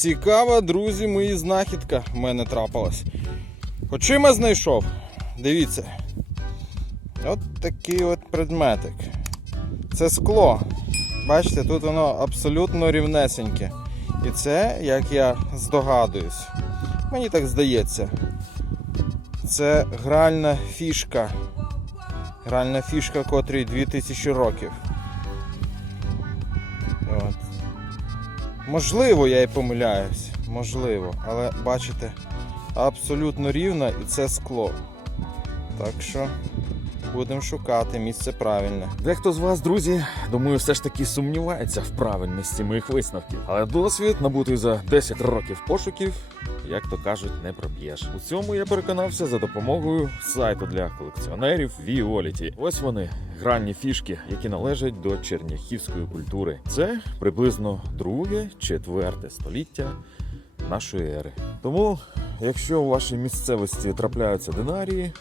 цікава, друзі, мої знахідка в мене трапилась. Очима знайшов. Дивіться. От такий от предметик. Це скло. Бачите, тут воно абсолютно рівнесеньке. І це, як я здогадуюсь, мені так здається. Це гральна фішка. Гральна фішка, котрій 2000 років. Можливо, я і помиляюсь. Можливо. Але бачите, абсолютно рівна і це скло. Так що будемо шукати місце правильне. Дехто з вас, друзі, думаю, все ж таки сумнівається в правильності моїх висновків. Але досвід, набутий за 10 років пошуків, як то кажуть, не проб'єш. У цьому я переконався за допомогою сайту для колекціонерів Violet. Ось вони, гранні фішки, які належать до черняхівської культури. Це приблизно друге-четверте століття нашої ери. Тому, якщо у вашій місцевості трапляються динарії,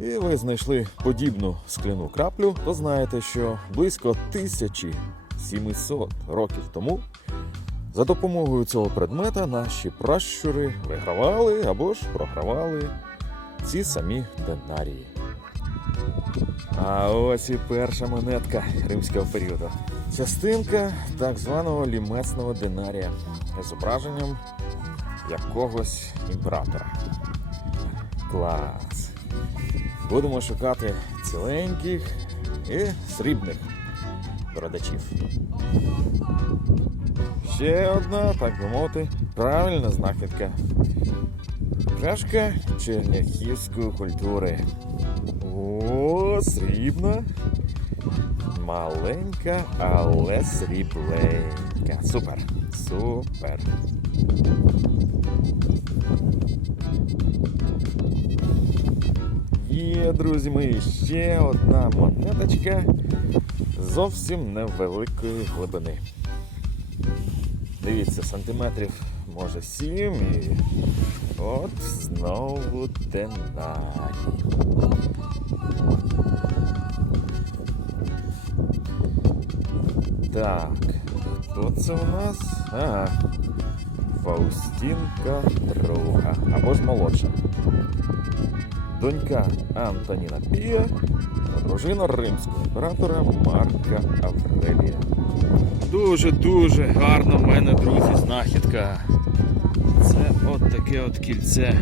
і ви знайшли подібну скляну краплю, то знаєте, що близько 1700 років тому за допомогою цього предмета наші пращури вигравали або ж програвали ці самі динарії. А ось і перша монетка римського періоду. Частинка так званого лімесного динарія з зображенням якогось імператора. Клас! Будемо шукати ціленьких і срібних бородачів. Ще одна, так би мовити, правильна знахідка. Пляшка черняхівської культури. О, срібна. Маленька, але срібленька. Супер. Супер. Є, друзі мої, ще одна монеточка зовсім невеликої глибини. Дивіться, сантиметрів може сім і от знову динарій. Так, хто це у нас? Ага. Фаустінка друга. Або ж молодша. Донька Антоніна Пія, дружина римського імператора Марка Аврелія. Дуже-дуже гарно в мене, друзі, знахідка. Це от таке от кільце.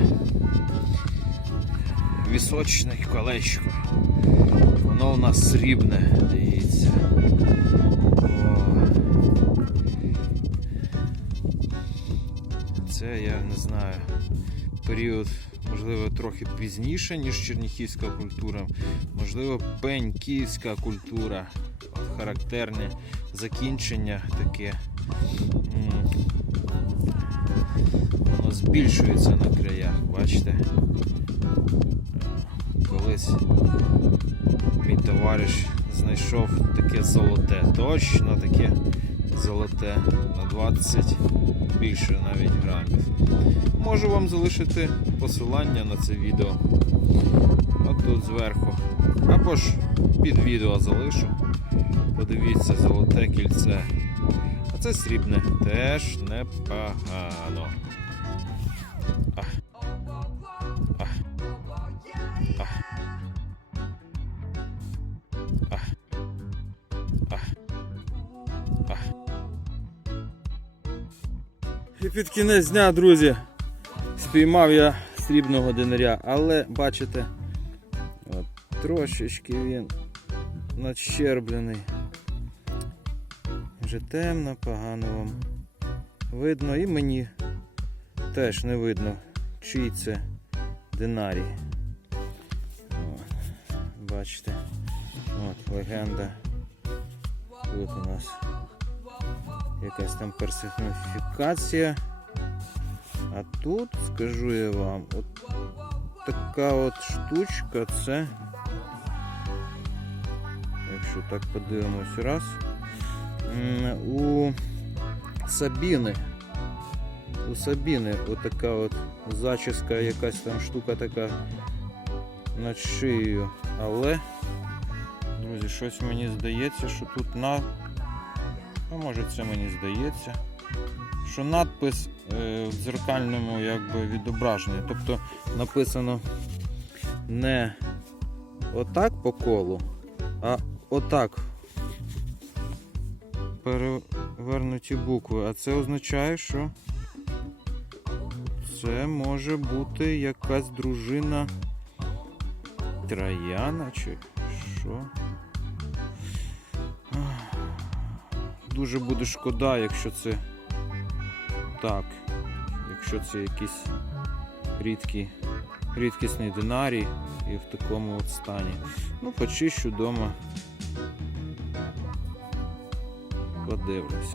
Вісочне колечко. Воно у нас срібне, дивіться. Це я не знаю. Період, можливо, трохи пізніше, ніж черніхівська культура. Можливо, пеньківська культура. Характерне закінчення таке. Воно збільшується на краях, бачите? Е, Колись мій товариш знайшов таке золоте, точно таке золоте на 20 більше навіть грамів. Можу вам залишити посилання на це відео. Отут зверху. Або ж під відео залишу. Подивіться, золоте кільце. А це срібне теж непогано. А. І під кінець дня, друзі, спіймав я срібного динаря, але бачите, от, трошечки він надщерблений. Вже темно, погано вам видно і мені теж не видно, чий це динарій. Бачите, от легенда. Тут у нас якась там персоніфікація. А тут, скажу я вам, от така от штучка це. Якщо так подивимось раз. У Сабіни. У Сабіни отака от зачіска, якась там штука така над шиєю. Але, друзі, щось мені здається, що тут на. А може це мені здається, що надпис е, в дзеркальному якби, відображенні. Тобто написано не отак по колу, а отак. Перевернуті букви. А це означає, що це може бути якась дружина Трояна чи що? Дуже буде шкода, якщо це так. Якщо це якийсь рідкий, рідкісний динарій і в такому от стані. Ну, почищу вдома. Подивлюсь.